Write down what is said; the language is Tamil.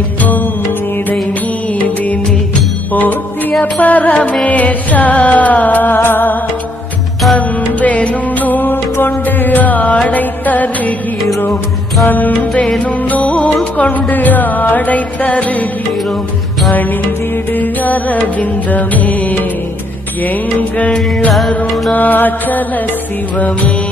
தோலினை பொன்னிடை மீதினில் போர்த்திய பரமேஷா அன்பெனும் நூல் கொண்டு ஆடை தருகிறோம். அன்பெனும் நூல் கொண்டு ஆடை தருகிறோம். அணிந்திடு அரவிந்தமே எங்கள் அருணாச்சல சிவமே.